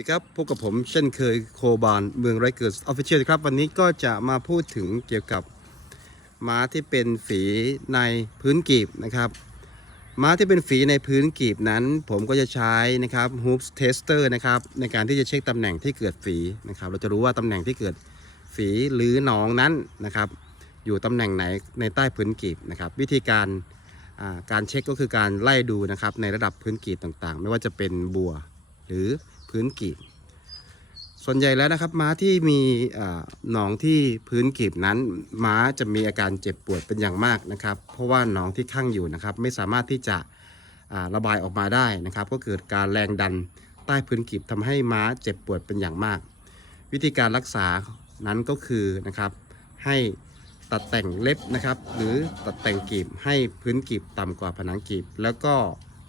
สวัสดีครับพบกับผมเช่นเคยโคบานเมืองไรเกิร์สออฟฟิเชียลครับ วันนี้ก็จะมาพูดถึงเกี่ยวกับม้าที่เป็นฝีในพื้นกีบนะครับ ม้าที่เป็นฝีในพื้นกีบนั้น ผมก็จะใช้นะครับ hoops tester นะครับในการที่จะเช็คตำแหน่งที่เกิดฝีนะครับ เราจะรู้ว่าตำแหน่งที่เกิดฝีหรือหนองนั้นนะครับ อยู่ตำแหน่งไหนในใต้พื้นกีบนะครับ วิธีการการเช็คก็คือการไล่ดูนะครับในระดับพื้นกีบต่างๆ ไม่ว่าจะเป็นบัวหรือ พื้นกีบ ส่วนใหญ่แล้วนะครับ ม้าที่มีหนองที่พื้นกีบนั้น ม้าจะมีอาการเจ็บปวดเป็นอย่างมากนะครับ เพราะว่าหนองที่ข้างอยู่นะครับ ไม่สามารถที่จะระบายออกมาได้นะครับ ก็เกิดการแรงดันใต้พื้นกีบทำให้ม้าเจ็บปวดเป็นอย่างมาก วิธีการรักษานั้นก็คือนะครับให้ตัดแต่งเล็บนะครับ หรือตัดแต่งกีบให้พื้นกีบต่ำกว่าผนังกีบ แล้วก็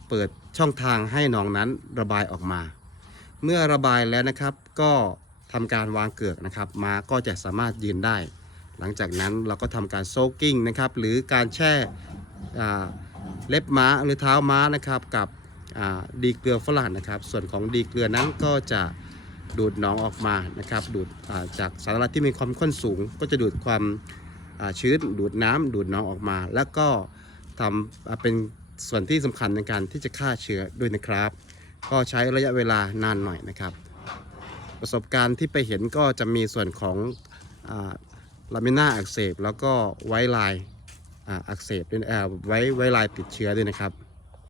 เปิดช่องทางให้หนองนั้นระบายออกมา เมื่อระบายแล้วนะครับก็ทำการวางเกือกนะครับม้าก็จะสามารถยืนได้ หลังจากนั้นเราก็ทำการโซกิ้งนะครับหรือการแช่เล็บม้าหรือเท้าม้านะครับกับดีเกลือฝรั่งนะครับ ส่วนของดีเกลือนั้นก็จะดูดหนองออกมานะครับดูดาจากสารละที่มีความข้นสูง ก็จะดูดความาชื้นดูดน้ำดูดหนองออกมา แล้วก็ทำเป็นส่วนที่สำคัญในการที่จะฆ่าเชื้อด้วยนะครับ ก็ใช้ระยะเวลานานหน่อยนะครับ ประสบการณ์ที่ไปเห็นก็จะมีส่วนของลามิน่าอักเสบแล้วก็ไวไลายอ่าอักเสบด้วยอ่าไวไวไลน์ติดเชื้อด้วยนะครับ